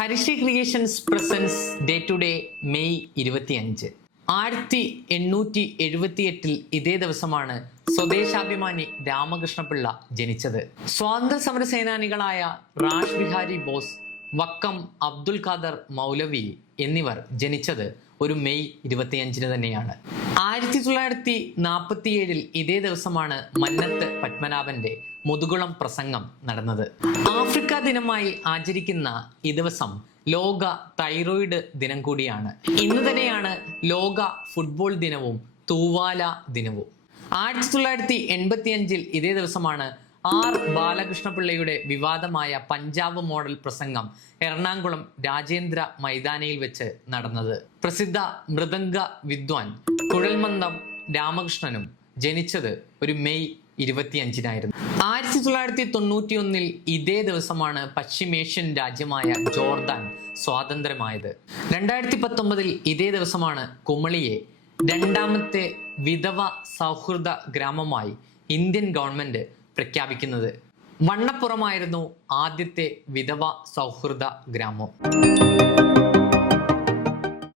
Harisree Creations presents day to day May 25. 1878 ഇതേ ദിവസമാണ് സ്വദേശാഭിമാനി രാമകൃഷ്ണപിള്ള ജനിച്ചത്. സ്വാതന്ത്ര്യ സമര സേനാനികളായ റാഷ് ബിഹാരി ബോസ്, വക്കം അബ്ദുൽ ഖാദർ മൗലവി എന്നിവർ ജനിച്ചത് ഒരു മെയ് 25 തന്നെയാണ്. 1947 ഇതേ ദിവസമാണ് മന്നത്ത് പത്മനാഭന്റെ മുതുകുളം പ്രസംഗം നടന്നത്. ആഫ്രിക്ക ദിനമായി ആചരിക്കുന്ന ഈ ദിവസം ലോക തൈറോയിഡ് ദിനം കൂടിയാണ്. ഇന്ന് തന്നെയാണ് ലോക ഫുട്ബോൾ ദിനവും തൂവാല ദിനവും. 1985 ഇതേ ദിവസമാണ് ആർ ബാലകൃഷ്ണപിള്ളയുടെ വിവാദമായ പഞ്ചാബ് മോഡൽ പ്രസംഗം എറണാകുളം രാജേന്ദ്ര മൈതാനിയിൽ വെച്ച് നടന്നത്. പ്രസിദ്ധ മൃദംഗ വിദ്വാൻ കുഴൽമന്ദം രാമകൃഷ്ണനും ജനിച്ചത് ഒരു മെയ് 25 1991 ഇതേ ദിവസമാണ് പശ്ചിമേഷ്യൻ രാജ്യമായ ജോർദാൻ സ്വാതന്ത്ര്യമായത്. 2019 ഇതേ ദിവസമാണ് കുമളിയെ രണ്ടാമത്തെ വിധവ സൗഹൃദ ഗ്രാമമായി ഇന്ത്യൻ ഗവൺമെന്റ് പ്രഖ്യാപിക്കുന്നത്. വണ്ണപ്പുറമായിരുന്നു ആദ്യത്തെ വിധവ സൗഹൃദ ഗ്രാമം.